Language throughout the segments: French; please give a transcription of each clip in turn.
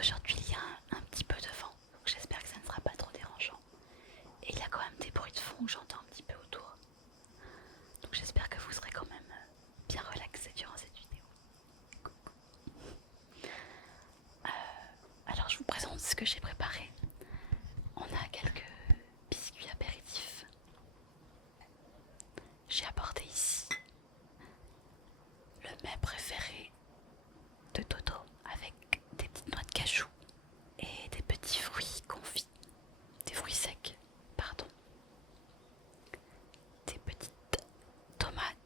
aujourd'hui il y a un petit peu de vent, donc j'espère que ça ne sera pas trop dérangeant. Et il y a quand même des bruits de fond que j'entends un petit peu autour. Donc j'espère que vous serez quand même bien relaxés durant cette vidéo. Alors je vous présente ce que j'ai préparé. On a quelques biscuits apéritifs. J'ai apporté ici le mets préféré de Toto avec des petites noix de cajou et des petits fruits confits, des fruits secs, pardon, des petites tomates,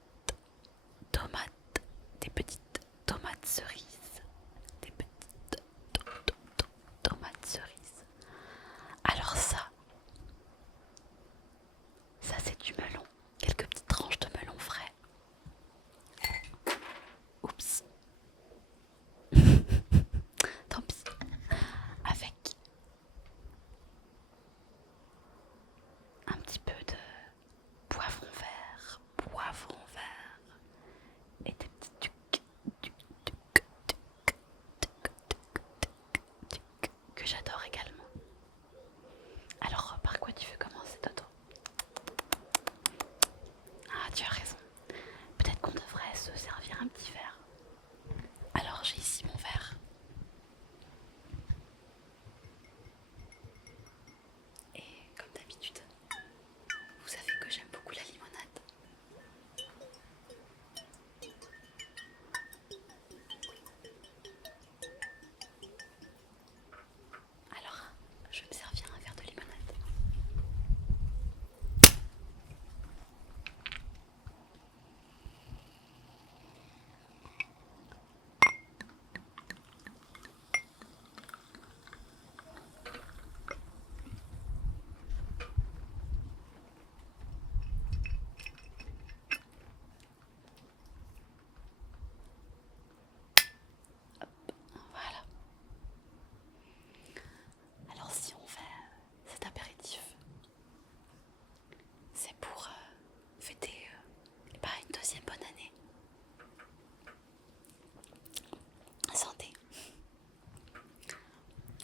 des petites tomates cerises, des petites tomates cerises. Alors ça c'est du melon, quelques petites tranches de melon frais. Oups, tant pis. Avec un petit peu de poivron vert et des petits tucs que j'adore également. Alors par quoi tu veux commencer, Toto? Ah, tu as raison. Peut-être qu'on devrait se servir un petit verre. Alors j'ai ici mon verre. Et comme d'habitude, vous savez que j'aime beaucoup la limonade. Alors, je vais me servir un verre de limonade. Voilà. Alors si on fait cet apéritif, c'est pour fêter une deuxième bonne année. Santé.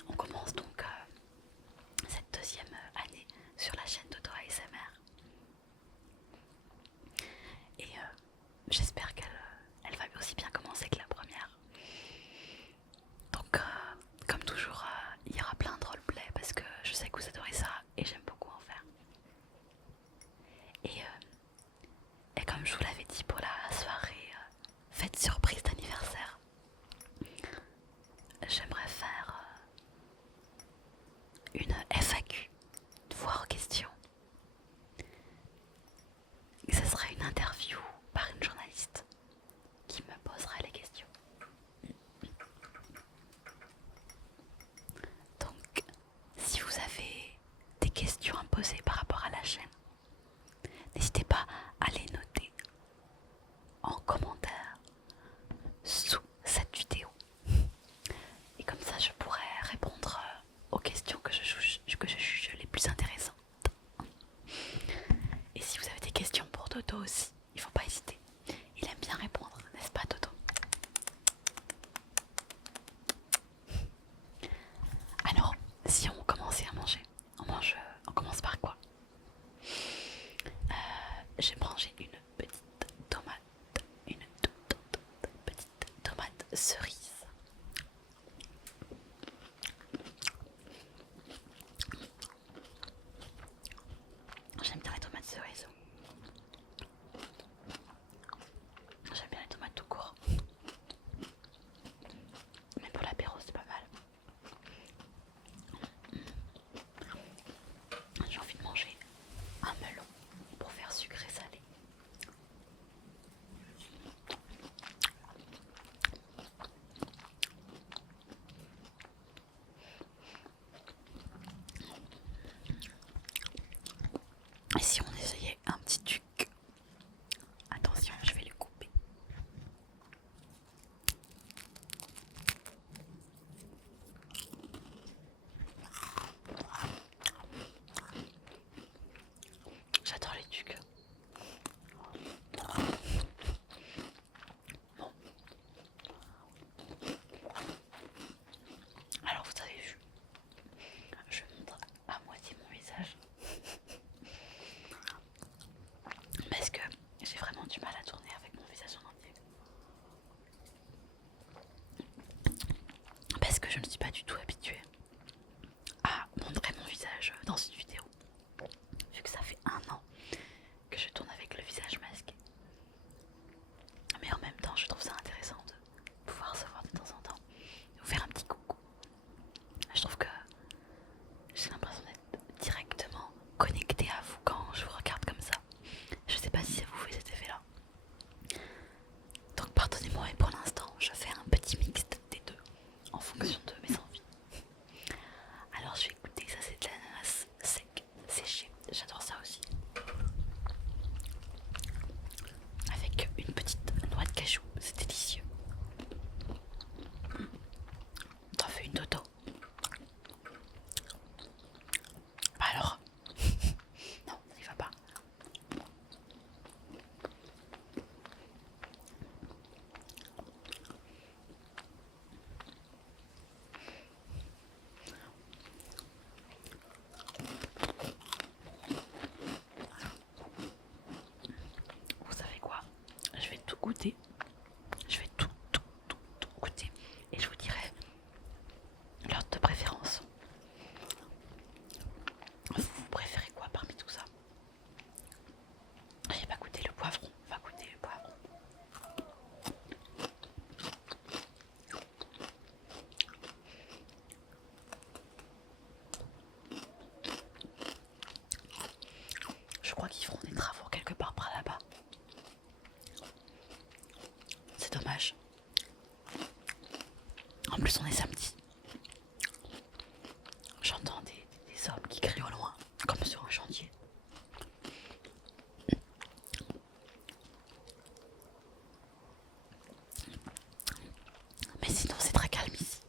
On commence donc cette deuxième année sur la chaîne Toto ASMR. Et j'espère qu'elle va aussi bien commencer que la première. Donc comme toujours, il y aura plein de roleplay parce que je sais que vous adorez ça et j'aime beaucoup en faire. Et comme je vous l'avais dit pour la soirée fête surprise d'anniversaire, j'aimerais faire une FAQ, voire question. Et ce sera une interview par une journaliste qui me posera les questions. Donc, si vous avez des questions à me poser par rapport à la chaîne, n'hésitez pas à les noter en commentaire sous cette vidéo. Et comme ça, je pourrai répondre aux questions que je juge les plus intéressantes. Et si vous avez des questions pour Toto aussi, il ne faut pas hésiter. Il aime bien répondre, n'est-ce pas, Toto? Alors, si on commençait à manger, on commence par quoi? J'ai mangé une toute petite tomate cerise. je ne suis pas du tout habituée à montrer mon visage dans une vidéo, vu que ça fait 1 an que je tourne avec le visage masqué. Mais en même temps, je trouve ça intéressant de pouvoir se voir de temps en temps, vous faire un petit coucou. Je trouve que j'ai l'impression d'être directement connectée à vous quand je vous regarde comme ça. Je sais pas si ça vous fait cet effet-là. Donc pardonnez-moi, et pour l'instant, je fais un petit mixte des deux en fonction de mes envies. Alors je vais goûter, ça c'est de l'ananas sec, séché, j'adore ça aussi. Avec une petite noix de cajou, c'est délicieux. T'en fais une dodo. Bah alors, non, il va pas. Vous savez quoi? Je vais tout goûter. Je vais tout goûter. Et je vous dirai l'ordre de préférence. Vous préférez quoi parmi tout ça? J'ai pas goûté le poivron. On va goûter le poivron. Je crois qu'ils feront des travaux quelque part par là-bas. C'est dommage. En plus on est samedi. J'entends des hommes qui crient au loin, comme sur un chantier. Mais sinon c'est très calme ici.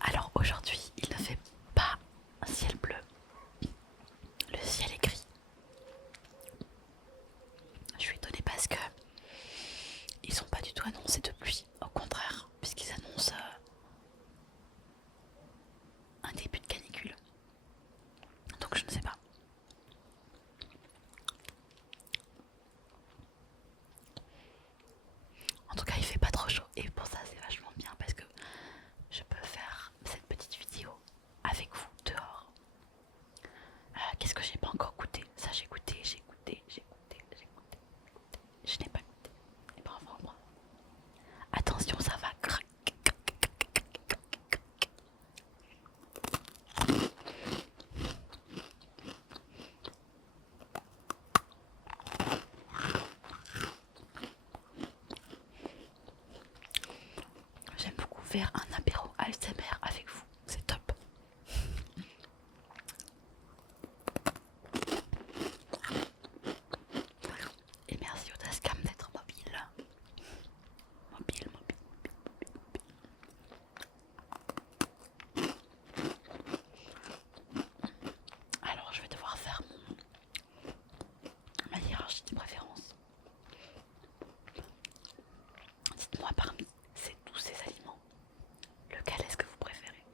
Alors aujourd'hui il ne fait pas un ciel bleu. Le ciel est gris. Je suis étonnée parce que ils sont pas du tout annoncés de pluie. Au contraire, puisqu'ils annoncent un début de canicule. Donc je ne sais pas. En tout cas il fait pas trop chaud. Et pour ça c'est vachement bien parce que je peux faire cette petite vidéo avec vous dehors. Qu'est-ce que j'ai pas encore goûté? Ça j'ai goûté. Je n'ai pas goûté. Et ben on va en prendre. Attention, ça va craquer. J'aime beaucoup faire un apéro ASMR avec vous. C'est top. Et merci au Tascam d'être mobile. Mobile. Alors je vais devoir faire ma hiérarchie de préférence. Dites-moi parmi tous ces aliments, lequel est-ce que vous préférez?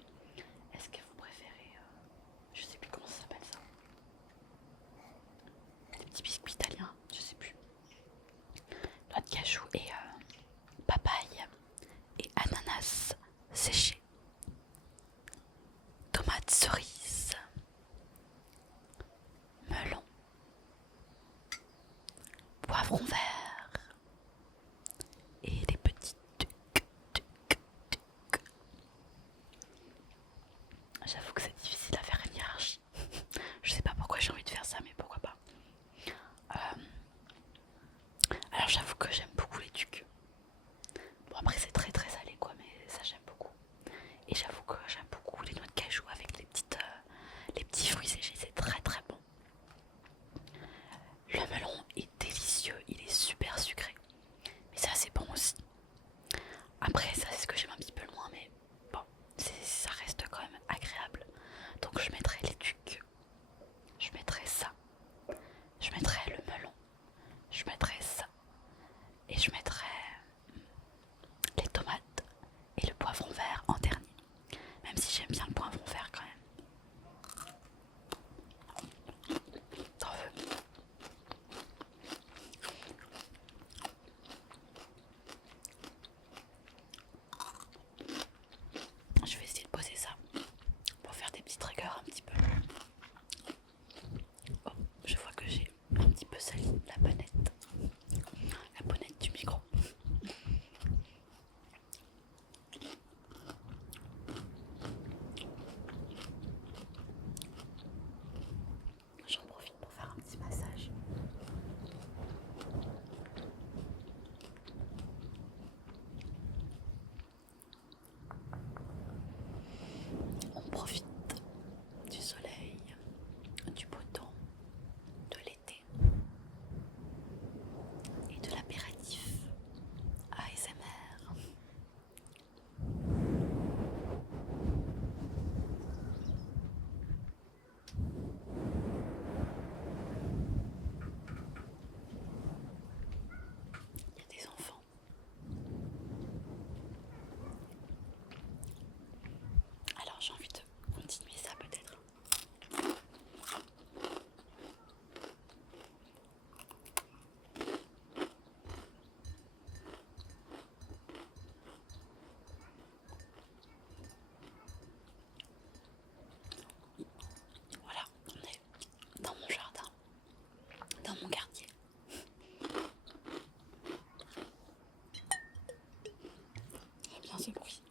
des bruits.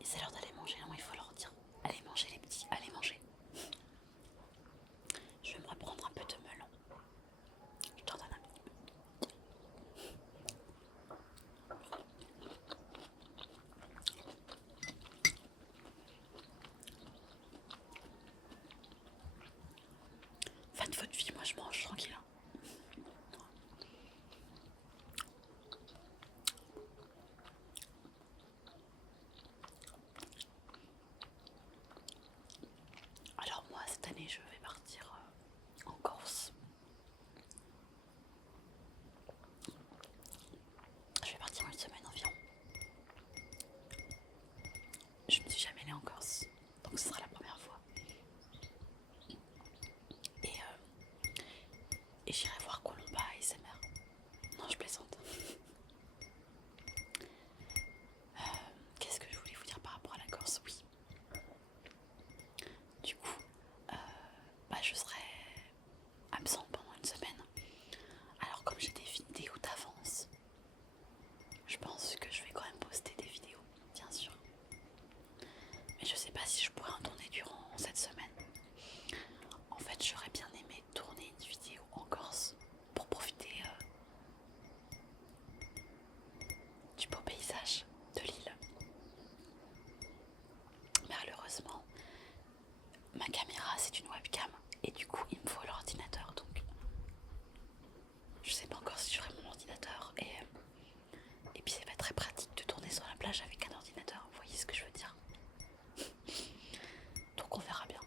Et c'est l'heure d'aller manger, non, il faut leur dire. Allez manger les petits, allez manger. Je vais me reprendre un peu de melon. Je t'en donne un petit peu. Faites votre vie, moi je mange tranquille. Alors moi cette année je vais partir en Corse. Je vais partir une semaine environ. Je ne suis jamais allée en Corse, donc ce sera la première fois. Et j'irai voir Colomba et sa mère. Non, je plaisante. Qu'est-ce que je voulais vous dire par rapport à la Corse? Oui. Du coup, je serai absente pendant une semaine. Alors comme j'ai des vidéos d'avance, je pense que je vais quand même poster des vidéos, bien sûr. Mais je sais pas si je pourrais en tourner durant cette semaine. En fait, j'aurais bien aimé tourner une vidéo en Corse pour profiter du beau paysage de l'île. Malheureusement, ma caméra c'est une webcam et du coup il me faut l'ordinateur, donc je sais pas encore si j'aurai mon ordinateur et puis c'est pas très pratique de tourner sur la plage avec un ordinateur, vous voyez ce que je veux dire. Donc on verra bien,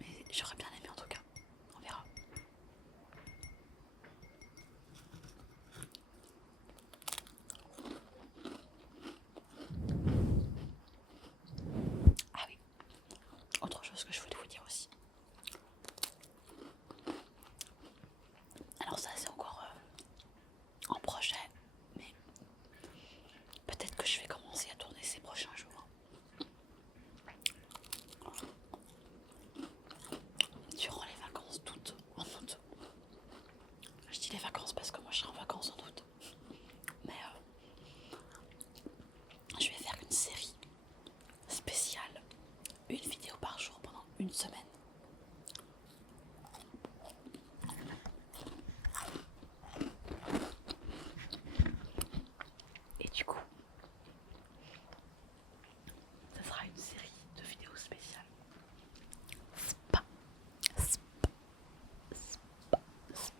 mais j'aurais bien aimé en tout cas, on verra. Ah oui, autre chose que je voulais vous dire aussi. Alors ça c'est encore en projet, mais peut-être que je vais commencer à tourner ces prochains jours. Durant les vacances d'août, en août. Je dis les vacances parce que moi je serai en vacances en août. Mais je vais faire une série spéciale, une vidéo par jour pendant une semaine. Et du coup, ça sera une série de vidéos spéciales. Spa, spa, spa, spa, spa,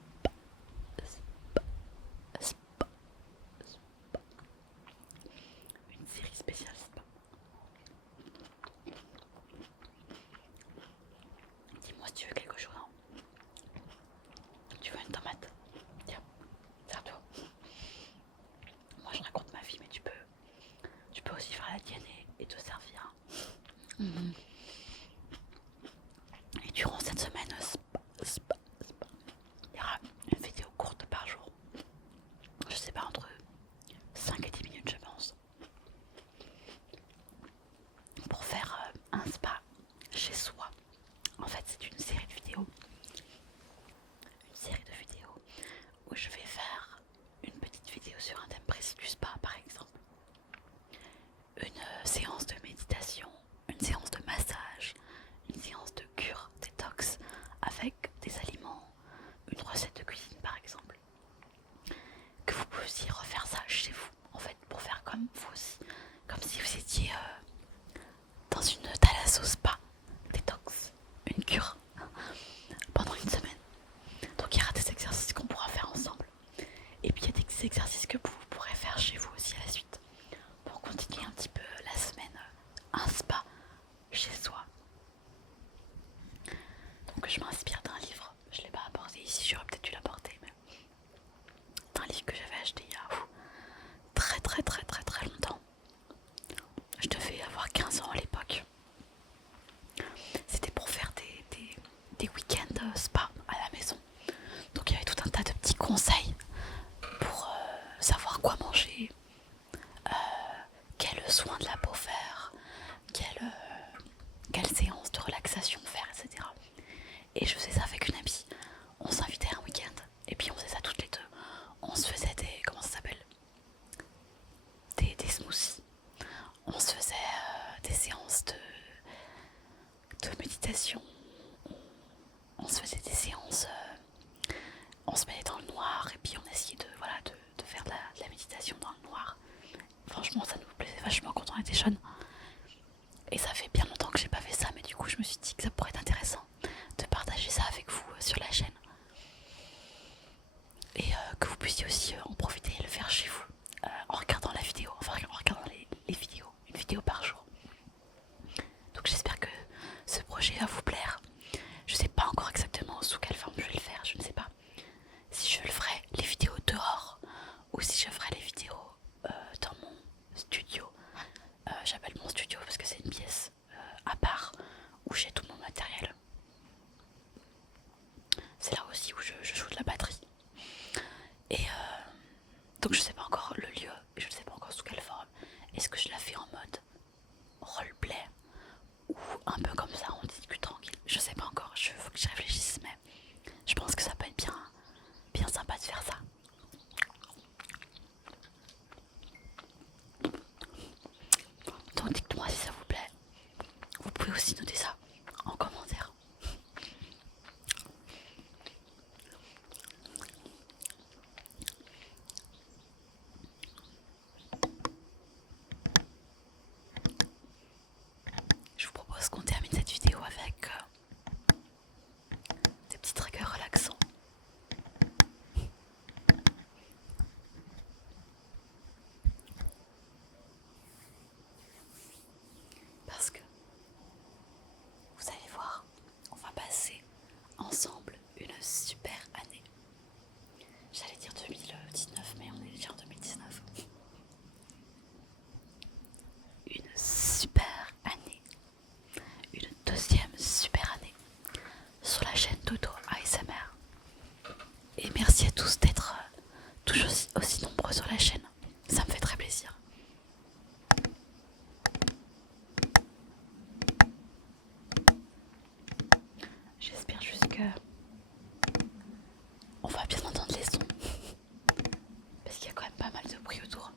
spa, spa. Une série spéciale spa. Dis-moi si tu veux quelque chose, hein. Tu veux une tomate? Tiens, sers-toi. Moi je raconte ma vie, mais tu peux aussi faire la tienne et te servir. Et durant cette semaine, il y aura une vidéo courte par jour. Je sais pas, entre 5 et 10 minutes je pense. Pour faire un spa chez soi. En fait c'est une série de vidéos. Une série de vidéos où je vais faire une petite vidéo sur un thème précis du spa par exemple. Une séance de méditation, une séance de massage Et je faisais ça avec une amie. On s'invitait un week-end et puis on faisait ça toutes les deux. On se faisait des, comment ça s'appelle, des smoothies. On se faisait des séances de méditation. On se faisait des séances, on se mettait dans le noir et puis on essayait de faire de la méditation dans le noir. Franchement, ça nous plaisait vachement quand on était jeunes. Et ça fait bien longtemps que j'ai pas fait ça, mais du coup, je me suis dit que ça pourrait être intéressant de partager ça avec vous sur la chaîne. Et que vous puissiez aussi en profiter et le faire chez vous en regardant la vidéo, enfin en regardant les vidéos, une vidéo par jour. Donc j'espère que ce projet va vous plaire. Je sais pas encore exactement sous quelle forme je vais le faire, je ne sais pas. Si je le ferai les vidéos dehors ou si je ferai les vidéos dans mon studio. J'appelle mon studio parce que c'est une pièce à part où j'ai tout mon matériel. C'est là aussi où je joue de la batterie. Et donc je sais pas encore le lieu, je ne sais pas encore sous quelle forme. Est-ce que je la fais en mode roleplay ou un peu comme ça on discute tranquille? Je sais pas encore, il faut que j'y réfléchisse, mais je pense que ça peut être bien sympa de faire ça. Donc dites-moi si ça vous plaît. Vous pouvez aussi noter ça en commentaire. Je vous propose qu'on termine cette vidéo avec des petits triggers relaxants. Parce que, vous allez voir, on va passer ensemble une super année. J'allais dire 2019, mais on est déjà en 2019. Une super année. Une deuxième super année sur la chaîne Dodo ASMR. Et merci à tous d'être toujours aussi nombreux sur la chaîne. Ça me fait très plaisir. J'espère juste que on va bien entendre les sons. Parce qu'il y a quand même pas mal de bruit autour.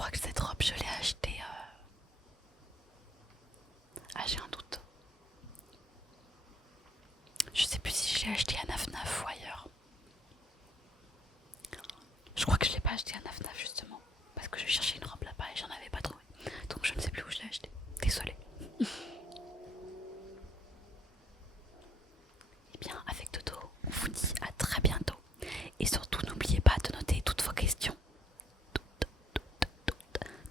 crois que cette robe, je l'ai achetée. Ah, j'ai un doute. Je sais plus si je l'ai achetée à 9,9 ou ailleurs. Je crois que je l'ai pas achetée à 9,9 justement. Parce que je cherchais une robe là-bas et j'en avais pas trouvé. Donc je ne sais plus où je l'ai achetée. Désolée. Et bien, avec Dodo, on vous dit à très bientôt. Et surtout, n'oubliez pas de noter toutes vos questions.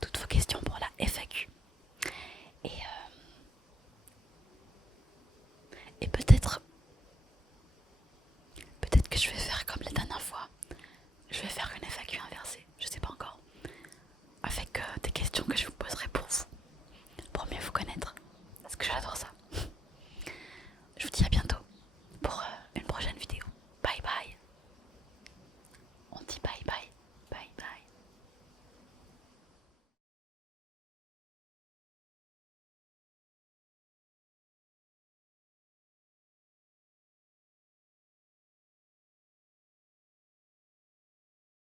Toutes vos questions pour la FAQ. Et peut-être que je vais faire comme la dernière fois. Je vais faire une FAQ inversée, je sais pas encore. Avec des questions que je vous poserai pour vous. Pour mieux vous connaître. Parce que j'adore ça. Je vous dis à bientôt.